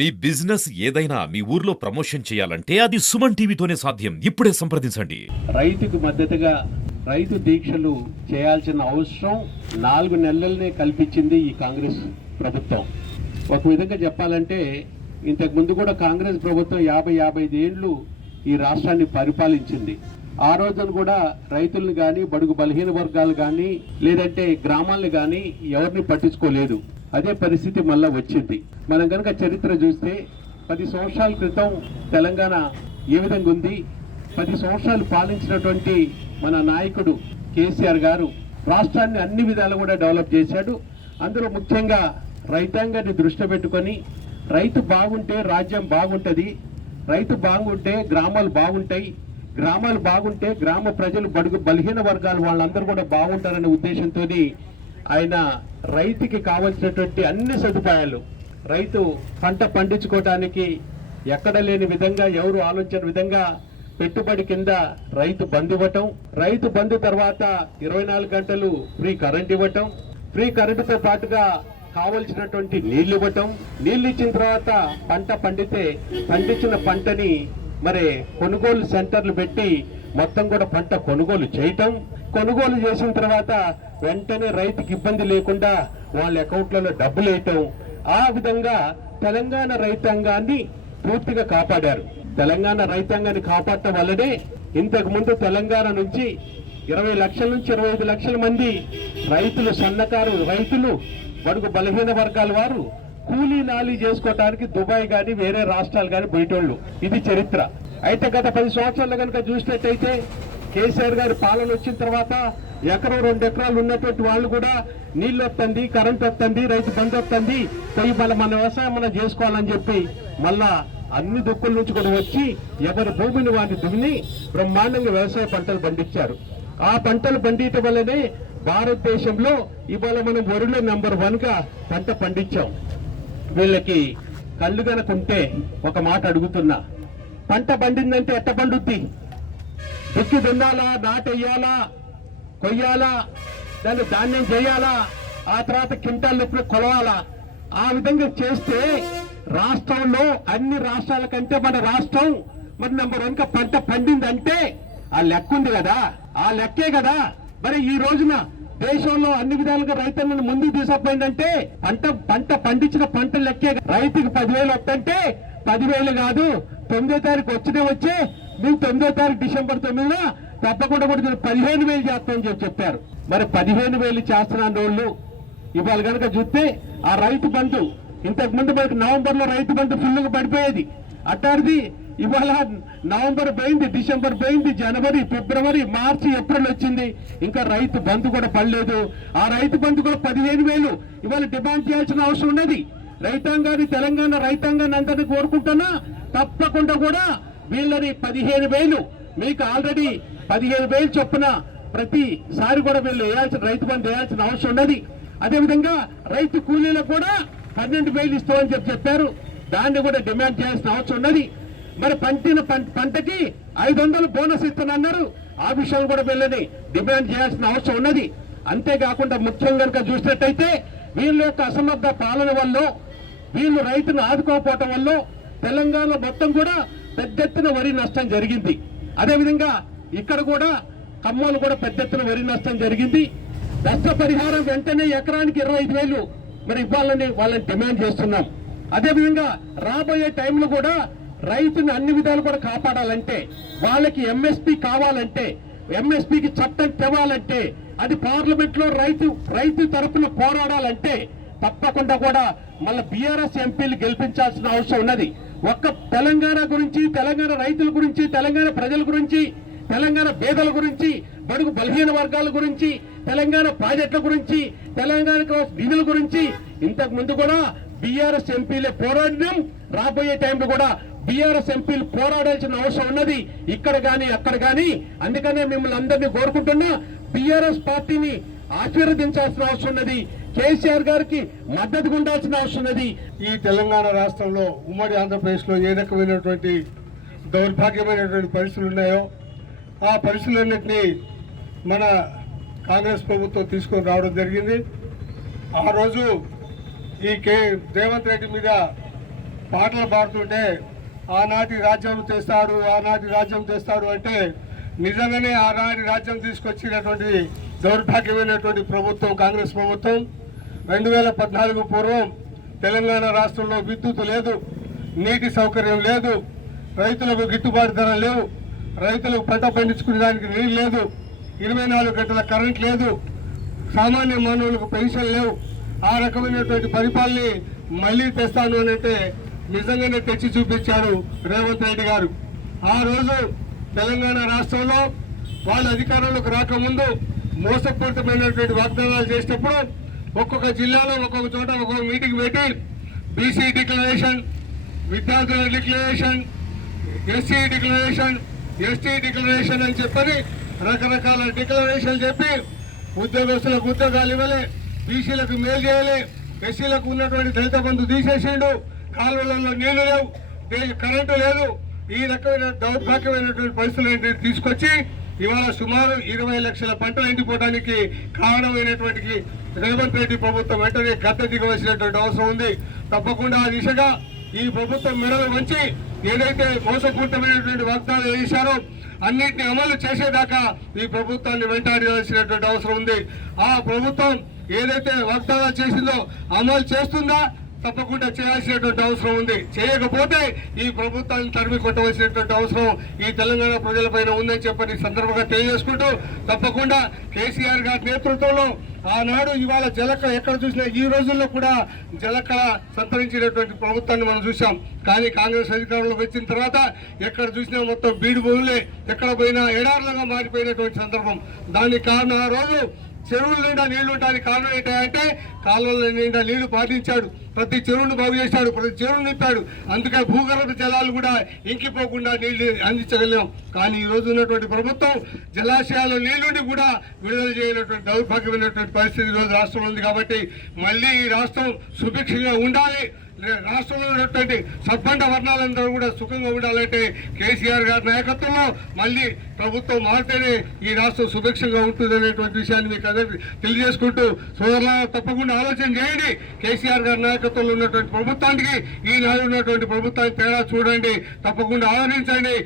మీ business ఏదైనా మీ ఊర్లో promotion చేయాలంటే అది సుమన్ టీవీతోనే సాధ్యం. ఇప్పుడే సంప్రదించండి. రైతుకు మద్దతుగా రైతు దీక్షలు చేయాల్సిన అవసరం 4 నెలలనే కల్పించింది ఈ కాంగ్రెస్ ప్రభుత్వం. ఒక విధంగా చెప్పాలంటే ఇంతకు ముందు కూడా కాంగ్రెస్ ప్రభుత్వం 50-55 ఏళ్ళు ఈ రాష్ట్రాన్ని పరిపాలించింది. ఆ రోజున కూడా రైతులను కానీ, బడుగు బలహీన వర్గాలు కానీ, లేదంటే గ్రామాలను కానీ ఎవరిని పట్టించుకోలేదు. అదే పరిస్థితి మళ్ళా వచ్చింది. మనం కనుక చరిత్ర చూస్తే 10 సంవత్సరాల క్రితం తెలంగాణ ఏ విధంగా ఉంది, 10 సంవత్సరాలు పాలించినటువంటి మన నాయకుడు కేసీఆర్ గారు రాష్ట్రాన్ని అన్ని విధాలు కూడా డెవలప్ చేశాడు. అందులో ముఖ్యంగా రైతాంగాన్ని దృష్టి పెట్టుకొని రైతు బాగుంటే రాజ్యం బాగుంటుంది, రైతు బాగుంటే గ్రామాలు బాగుంటాయి, గ్రామాలు బాగుంటే గ్రామ ప్రజలు, బడుగు బలహీన వర్గాలు వాళ్ళందరూ కూడా బాగుంటారనే ఉద్దేశంతో ఆయన రైతుకి కావలసినటువంటి అన్ని సదుపాయాలు, రైతు పంట పండించుకోవడానికి ఎక్కడ లేని విధంగా, ఎవరు ఆలోచన విధంగా పెట్టుబడి కింద రైతు బంధు ఇవ్వటం, రైతు బంధు తర్వాత 24 గంటలు ఫ్రీ కరెంట్ ఇవ్వటం, ఫ్రీ కరెంటుతో పాటుగా కావలసినటువంటి నీళ్లు ఇవ్వటం, నీళ్లు ఇచ్చిన తర్వాత పంట పండించిన పంటని మరి కొనుగోలు సెంటర్లు పెట్టి మొత్తం కూడా పంట కొనుగోలు చేయటం, కొనుగోలు చేసిన తర్వాత వెంటనే రైతుకి ఇబ్బంది లేకుండా వాళ్ళ అకౌంట్లలో డబ్బులు వేయటం. ఆ విధంగా తెలంగాణ రైతాంగాన్ని పూర్తిగా కాపాడారు. తెలంగాణ రైతాంగాన్ని కాపాడటం వల్లనే ఇంతకు ముందు తెలంగాణ నుంచి 20 లక్షల నుంచి 25 లక్షల మంది రైతులు, సన్నకారు రైతులు, బడుగు బలహీన వర్గాల వారు కూలీ నాలీ చేసుకోవడానికి దుబాయ్ కానీ వేరే రాష్ట్రాలు కానీ పోయేటోళ్ళు. ఇది చరిత్ర. అయితే గత 10 సంవత్సరాలు కనుక చూసినట్టయితే కేసీఆర్ గారి పాలన వచ్చిన తర్వాత ఎకరం 2 ఎకరాలు ఉన్నటువంటి వాళ్ళు కూడా నీళ్ళు వస్తుంది, కరెంట్ వస్తుంది, రైతు బంధు వస్తుంది, పోయి మన వ్యవసాయం మనం చేసుకోవాలని చెప్పి మళ్ళా అన్ని దుక్కుల నుంచి కూడా వచ్చి ఎవరి భూమిని వాటిని దున్ని బ్రహ్మాండంగా వ్యవసాయ పంటలు పండించారు. ఆ పంటలు పండించడం వల్లనే భారతదేశంలో ఇవాళ మనం వరిలో నెంబర్ 1గా పంట పండించాం. వీళ్ళకి కళ్ళు కనుకుంటే ఒక మాట అడుగుతున్నా, పంట పండిందంటే ఎట్ట పండుద్ది? దుక్కి దున్నాలా, నాటెయ్యాలా, కొయ్యాలా, దాన్ని ధాన్యం చేయాలా, ఆ తర్వాత క్వింటాల్ లెక్కన కొలవాలా? ఆ విధంగా చేస్తే రాష్ట్రంలో అన్ని రాష్ట్రాల కంటే మన రాష్ట్రం మరి నెంబర్ 1గా పంట పండిందంటే ఆ లెక్క ఉంది కదా, ఆ లెక్కే కదా. మరి ఈ రోజున దేశంలో అన్ని విధాలుగా రైతులను ముందుకు తీసుకుపోయిందంటే పంట పండించిన పంట లెక్కే. రైతుకి 10,000 వస్తుంటే 10,000 కాదు, 9వ తారీఖు వచ్చే మీకు 9వ తారీఖు డిసెంబర్ 9న తప్పకుండా కూడా 15,000 చేస్తామని చెప్పారు. మరి 15,000 చేస్తున్న రోజులు ఇవాళ కనుక చూస్తే ఆ రైతు బంధు ఇంతకు ముందు మనకి నవంబర్లో రైతు బంధు ఫుల్గా పడిపోయేది. అట్టాడిది ఇవాళ నవంబర్ పోయింది, డిసెంబర్ పోయింది, జనవరి, ఫిబ్రవరి, మార్చి, ఏప్రిల్ వచ్చింది, ఇంకా రైతు బంధు కూడా పడలేదు. ఆ రైతు బంధు కూడా 15,000 ఇవాళ డిమాండ్ చేయాల్సిన అవసరం ఉన్నది. రైతాంగాన్ని, తెలంగాణ రైతాంగాన్ని అందరినీ కోరుకుంటున్నా, తప్పకుండా కూడా వీళ్ళని 15,000 మీకు ఆల్రెడీ 15,000 చొప్పున ప్రతిసారి కూడా వీళ్ళు వేయాల్సిన రైతు బంధు వేయాల్సిన అవసరం ఉన్నది. అదేవిధంగా రైతు కూలీలకు కూడా 12,000 ఇస్తామని చెప్పారు. దాన్ని కూడా డిమాండ్ చేయాల్సిన అవసరం ఉన్నది. మరి పంటకి 500 బోనస్ ఇస్తానన్నారు. ఆ విషయాలు కూడా వీళ్ళని డిమాండ్ చేయాల్సిన అవసరం ఉన్నది. అంతేకాకుండా ముఖ్యంగా కనుక చూసినట్టయితే వీళ్ళ యొక్క అసమర్థ పాలన వల్ల, వీళ్ళు రైతును ఆదుకోకపోవటం వల్ల తెలంగాణలో మొత్తం కూడా పెద్ద ఎత్తున వరి నష్టం జరిగింది. అదేవిధంగా ఇక్కడ కూడా ఖమ్మంలో కూడా పెద్ద ఎత్తున వరి నష్టం జరిగింది. నష్టపరిహారం వెంటనే ఎకరానికి 25,000 మరి ఇవ్వాలని వాళ్ళని డిమాండ్ చేస్తున్నాం. అదేవిధంగా రాబోయే టైంలో కూడా రైతుని అన్ని విధాలు కూడా కాపాడాలంటే, వాళ్ళకి ఎంఎస్పీ కావాలంటే, ఎంఎస్పీకి చట్టం తేవాలంటే, అది పార్లమెంట్ లో రైతు తరఫున పోరాడాలంటే తప్పకుండా కూడా మళ్ళీ బీఆర్ఎస్ ఎంపీలు గెలిపించాల్సిన అవసరం ఉన్నది. ఒక్క తెలంగాణ గురించి, తెలంగాణ రైతుల గురించి, తెలంగాణ ప్రజల గురించి, తెలంగాణ పేదల గురించి, బడుగు బలహీన వర్గాల గురించి, తెలంగాణ ప్రాజెక్టుల గురించి, తెలంగాణ నిధుల గురించి ఇంతకు ముందు కూడా బీఆర్ఎస్ ఎంపీలే పోరాడినాం. రాబోయే టైంలో కూడా బీఆర్ఎస్ ఎంపీలు పోరాడాల్సిన అవసరం ఉన్నది, ఇక్కడ గాని అక్కడ గాని. అందుకనే మిమ్మల్ని అందరినీ కోరుకుంటున్నా, బీఆర్ఎస్ పార్టీని ఆశీర్వదించాల్సిన అవసరం ఉన్నది, కేసీఆర్ గారికి మద్దతుగా ఉండాల్సిన అవసరం ఉన్నది. ఈ తెలంగాణ రాష్ట్రంలో, ఉమ్మడి ఆంధ్రప్రదేశ్లో ఏ రకమైనటువంటి దౌర్భాగ్యమైనటువంటి పరిస్థితులు ఉన్నాయో ఆ పరిస్థితులన్నింటినీ మన కాంగ్రెస్ ప్రభుత్వం తీసుకొని రావడం జరిగింది. ఆ రోజు ఈ రేవంత్ రెడ్డి మీద పాటలు పాడుతుంటే ఆనాటి రాజ్యం తెస్తాడు, ఆనాటి రాజ్యం తెస్తాడు అంటే నిజంగానే ఆనాటి రాజ్యం తీసుకొచ్చినటువంటి దౌర్భాగ్యమైనటువంటి ప్రభుత్వం కాంగ్రెస్ ప్రభుత్వం. 2014 పూర్వం తెలంగాణ రాష్ట్రంలో విద్యుత్ లేదు, నీటి సౌకర్యం లేదు, రైతులకు గిట్టుబాటు ధర లేవు, రైతులకు పంట పండించుకునేదానికి నీరు లేదు, 24 గంటల కరెంట్ లేదు, సామాన్య మానవులకు పెన్షన్ లేవు. ఆ రకమైనటువంటి పరిపాలన మళ్ళీ తెస్తాను అని అంటే నిజంగానే తెచ్చి చూపించారు రేవంత్ రెడ్డి గారు. ఆ రోజు తెలంగాణ రాష్ట్రంలో వాళ్ళు అధికారంలోకి రాకముందు మోసపూరితమైనటువంటి వాగ్దానాలు చేసినప్పుడు ఒక్కొక్క జిల్లాలో ఒక్కొక్క చోట ఒక్కొక్క మీటింగ్ పెట్టి బీసీ డిక్లరేషన్, విద్యార్థుల declaration, SC declaration, ST declaration అని చెప్పని రకరకాల డిక్లరేషన్ చెప్పి ఉద్యోగస్తులకు ఉద్యోగాలు ఇవ్వలే, బీసీలకు మేలు చేయలే, ఎస్సీలకు ఉన్నటువంటి దళిత బంధు తీసేసిండు, కాలువలలో నీళ్లు లేవు, కరెంటు లేదు. ఈ రకమైన దౌర్భాగ్యమైనటువంటి పరిస్థితులు తీసుకొచ్చి ఇవాళ సుమారు 20 లక్షల పంటలు ఎండిపోవడానికి కారణమైనటువంటి రేవంత్ రెడ్డి ప్రభుత్వం వెంటనే గద్దె దిగవలసినటువంటి అవసరం ఉంది. తప్పకుండా ఆ దిశగా ఈ ప్రభుత్వం మెడలు వంచి ఏదైతే మోసపూరితమైనటువంటి వాగ్దానాలు చేశారో అన్నింటినీ అమలు చేసేదాకా ఈ ప్రభుత్వాన్ని వెంటాడాల్సినటువంటి అవసరం ఉంది. ఆ ప్రభుత్వం ఏదైతే వాగ్దానాలు చేసిందో అమలు చేస్తుందా తప్పకుండా చేయాల్సినటువంటి అవసరం ఉంది. చేయకపోతే ఈ ప్రభుత్వాన్ని తరిమి కొట్టవలసినటువంటి అవసరం ఈ తెలంగాణ ప్రజలపైన ఉందని చెప్పని సందర్భంగా తెలియజేసుకుంటూ తప్పకుండా కేసీఆర్ గారి నేతృత్వంలో ఆనాడు ఇవాళ జలకళ ఎక్కడ చూసినా ఈ రోజుల్లో కూడా జలకళ సంతరించినటువంటి ప్రభుత్వాన్ని మనం చూసాం. కానీ కాంగ్రెస్ అధికారంలోకి వచ్చిన తర్వాత ఎక్కడ చూసినా మొత్తం బీడు భూములే, ఎక్కడ పోయినా ఎడారులుగా మారిపోయినటువంటి సందర్భం. దానికి కారణం ఆ రోజు చెరువుల నిండా నీళ్లు ఉండడానికి కారణం ఏంటంటే కాలువల నిండా నీళ్లు పాటించాడు, ప్రతి చెరువును బాగు చేశాడు, ప్రతి చెరువును నింపాడు. అందుకే భూగర్భ జలాలు కూడా ఇంకిపోకుండా నీళ్లు అందించగలిగాం. కానీ ఈ రోజు ఉన్నటువంటి ప్రభుత్వం జలాశయాల్లో నీళ్లుండి కూడా విడుదల చేయనటువంటి దౌర్భాగ్యమైనటువంటి పరిస్థితి ఈ రోజు రాష్ట్రంలో ఉంది. కాబట్టి మళ్ళీ ఈ రాష్ట్రం సుభిక్షంగా ఉండాలి, రాష్ట్రంలో ఉన్నటువంటి సబ్బండ వర్ణాలందరూ కూడా సుఖంగా ఉండాలంటే కేసీఆర్ గారి నాయకత్వంలో మళ్ళీ ప్రభుత్వం మారితేనే ఈ రాష్ట్రం సుభిక్షంగా ఉంటుంది అనేటువంటి విషయాన్ని మీకు అందరికీ తెలియజేసుకుంటూ సోదరుల తప్పకుండా ఆలోచన చేయండి. కేసీఆర్ గారి నాయకత్వంలో ఉన్నటువంటి ప్రభుత్వానికి ఈ నాడు ఉన్నటువంటి ప్రభుత్వానికి తేడా చూడండి, తప్పకుండా ఆదరించండి.